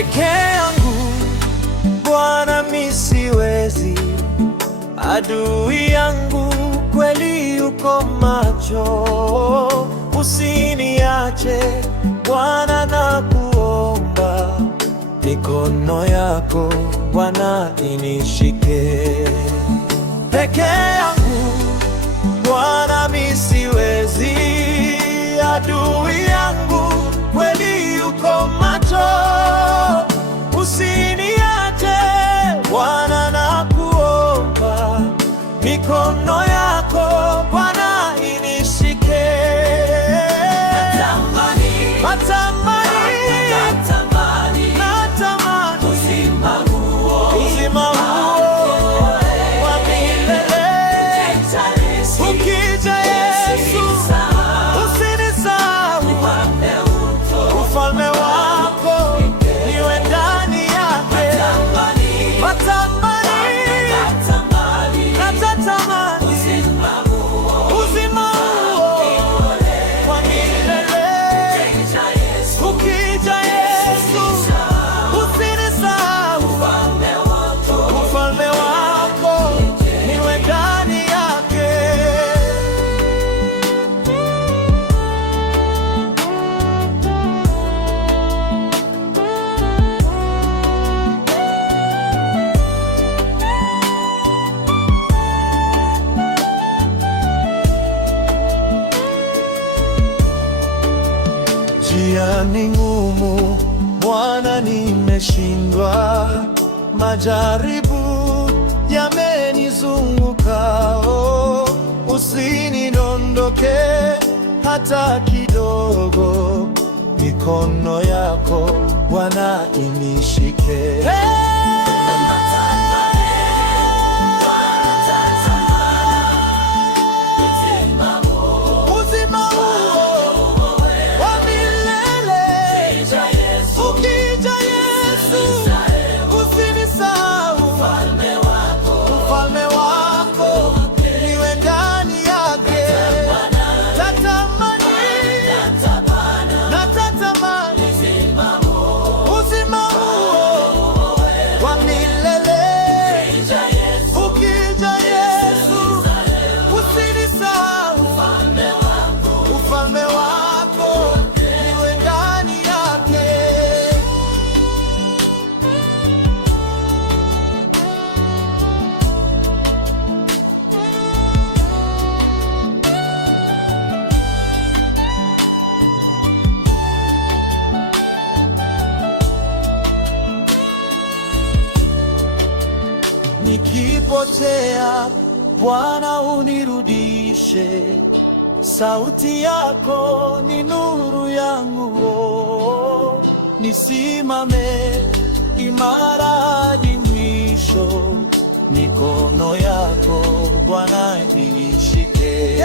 Peke yangu Bwana mi siwezi, adui yangu kweli yuko macho. Usiniache Bwana, nakuomba, mikono yako Bwana inishike. Peke yangu Bwana mi siwezi, adui yangu kweli yuko macho. Usiniache Bwana, nakuomba, mikono yako Bwana inishike. Natamani uzima huo wa milele. Ukija Yesu, usinisahau. Ufalme wako niwe ndani yake. Natatamani uzima huo wa milele. Ukija Yesu, usinisahau. Ufalme wako niwe ndani yake. Njia ni ngumu Bwana, nimeshindwa, majaribu yamenizunguka. Usinidondoke hata kidogo, mikono yako Bwana inishike. Nikipotea Bwana, unirudishe. Sauti yako ni nuru yangu, nisimame imara hadi mwisho. Mikono yako Bwana inishike.